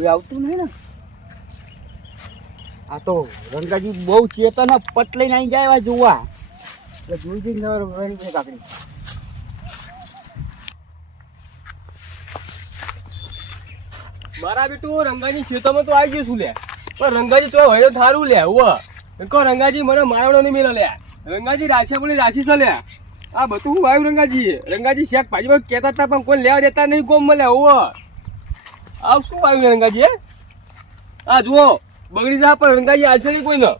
કોઈ આવતું નહીં ને. આ તો રંગાજી બહુ ચેતન પટ લઈને આવી જાય એવા જોવા. જોઈ જઈને કાકડી મારા બેટું રંગાજી ખેતરમાં તો આવી ગયું છું લે, પણ રંગાજી ચો હોય તો થારું લે. કહો રંગાજી મને મારવાનો નહીં મેળો લે. રંગાજી રાશિયા બોલી રાશિ છે લે. આ બધું હું આવ્યું રંગાજી. રંગાજી શેક ભાજી કહેતા હતા પણ કોઈ લેવા દેતા નહીં ગોમ મળે. આ શું આવ્યું રંગાજી? આ જુઓ બગડી જા પણ રંગાજી આવશે નહીં કોઈ ને.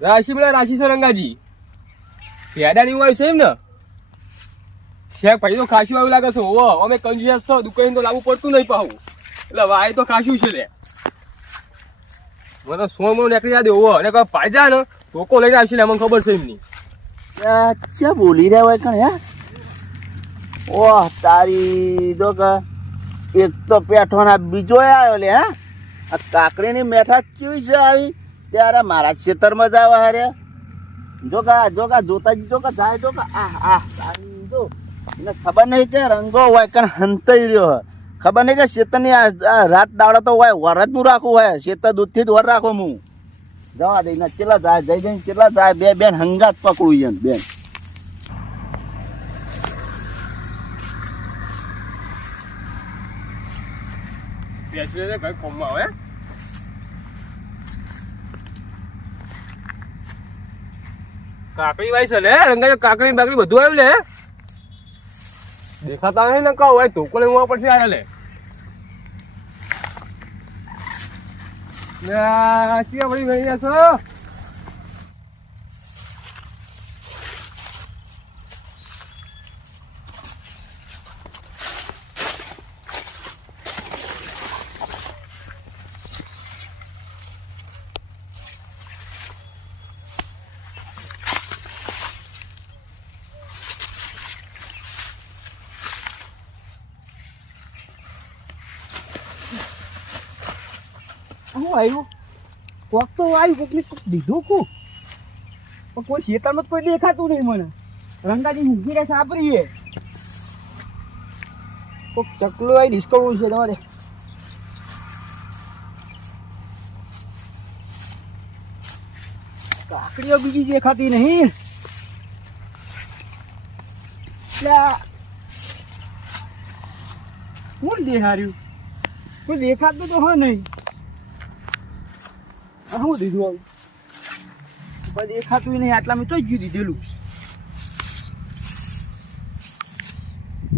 રાશિ બોલે રાશિ છે રંગાજી. પેડા નહીં આવ્યું છે એમ ને. શેક ભાઈ તો ખાસું આવ્યું લાગે છે. અમે કંજુસ છો, દુકાન તો લાવવું પડતું નહીં પાવું. એટલે વાય તો ખાસું છે લે. મને સો મણું નીકળી જાય દેવો અને કોઈ પાઈ જાય ને ટોકો લઈને આવશે ને અમને ખબર છે એમની. ક્યાં બોલી રહ્યા હોય કણ હે? ઓહ તારી તો કે એક તો પેઠોના બીજો આવ્યો લે. હા આ કાકડીની મેઠા કેવી છે આવી ત્યારે મારા ખેતરમાં જ આવે હારે. જોકા જોતા જાય જો તારી જો એને ખબર નહીં કે રંગો હોય કણ હંતાઈ રહ્યો. ખબર નહીં કે શેતરની આ રાત દાડો તો હોય વરજનું રાખવું હોય. શેતર દૂધથી જ વર રાખો હું જવા દઈને ચેલા જાય જઈ જઈને ચેલા જાય. બે બેન હંગાત પકડું છે બેન. કાકડી વાય છે લે રંગા. કાકડી બાકડી બધું આવ્યું લે. દેખાતા નહીં ને કહો હોય ટોકો લઈને હું પછી આવ્યા લે. ક્યાં વળી ગયા છો? હું આવ્યું કોક તો આવ્યું કોકને કોક દીધું કું પણ કોઈ ખેતરમાં કોઈ દેખાતું નહીં મને. રંગાજી ઊંઘી રહે સાપરીએ કોક ચકલું આવી ડિસ્કવરું છે તમારે. કાકડીઓ બીજી દેખાતી નહીં. કોણ દેખાડ્યું? કોઈ દેખાતું તો હોય નહીં. શું દીધું આવું કોઈ દેખાતું નહીં. આટલા મેં તો જ દીધેલું.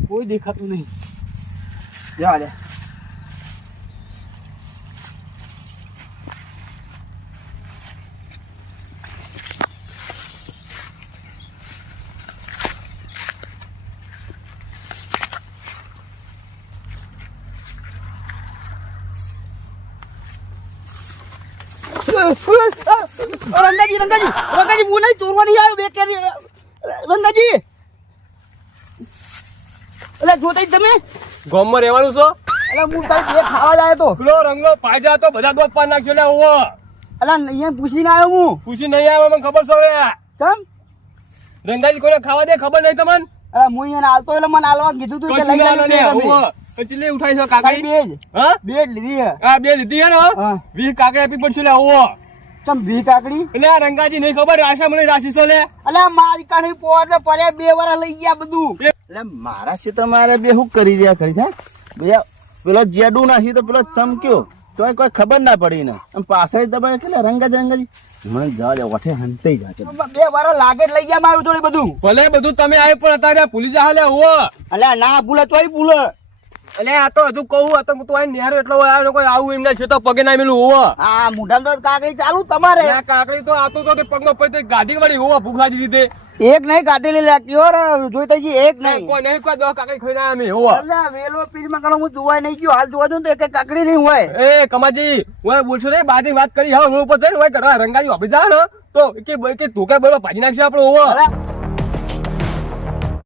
કોઈ દેખાતું નહીં. જા લે રંગાજી હું નહીં ચોરવાની આવ્યો બે કેરી. રંગાજી એટલે જોતા તમે ગામમાં રહેવાનું છો? એટલે હું તારી બે ખાવા જાય તો પેલો રંગલો પાઈ જાય તો બધા દોત પાન નાખશો લે. એટલે અહીંયા પૂછીને આવ્યો હું. પૂછી નહીં આવ્યો મને ખબર છે. કેમ રંગાજી કોઈને ખાવા દે ખબર નહીં તમને? હું અહીંયા હાલતો એટલે મને હાલવા કીધું તું લઈ ચીલી ઉઠાઈ છે કાકડી? બેજ હા બેજ લીધી હે. હા બે લીધી હે ને. 20 કાકડી આપી પડશે લે. તમ 20 કાકડી એટલે રંગાજી નહીં ખબર રાશા મને રાશિ છે લે. એટલે મારી કાણી પોર ને પરે 2 વાર લઈ ગયા બધું. એટલે મારા ક્ષેત્ર મારે બે શું કરી રહ્યા કરી છે ભૈયા. પેલો જેડું નાખ્યું તો પેલો ચમક્યો તો કોઈ ખબર ના પડી ને. પાછળ દબાય એટલે રંગાજી મને જવા દે ઓઠે હંતાઈ જાય. 2 વાર લાગે લઈ ગયા મારું થોડી બધું. ભલે બધું તમે આવે પણ અત્યારે ભૂલી જા લે. એટલે ના ભૂલે તોય ભૂલે. એટલે આ તો હજુ કહું તો આ નેરો એટલો આવ્યો કોઈ આવું એમને છે તો પગે ના મેલું. હા મોઢામાં તો કાકડી ચાલુ તમારે. કાકડી તો આતો તો પગમાં પડી ગાડી વાળી ભૂખ લાગી લીધે. એક નહીં કાઢેલી લાગતી હો જોઈતાજી. એક નહીં કોઈ નહીં કોઈ 10 કાકડી ખાઈ ના અમે. વેલો પીરમાં કાઢો હું જોવાય નહીં ગયો. હાલ જોવા જો તો એક કાકડી નહીં હોય. એ કમાજી હું બોલશો ને બાજુ વાત કરી હવે ઉપર જઈને હોય રંગાજી વાપરી જા ને તો કે ધોકા બોલો ભાજી નાખશે આપડે.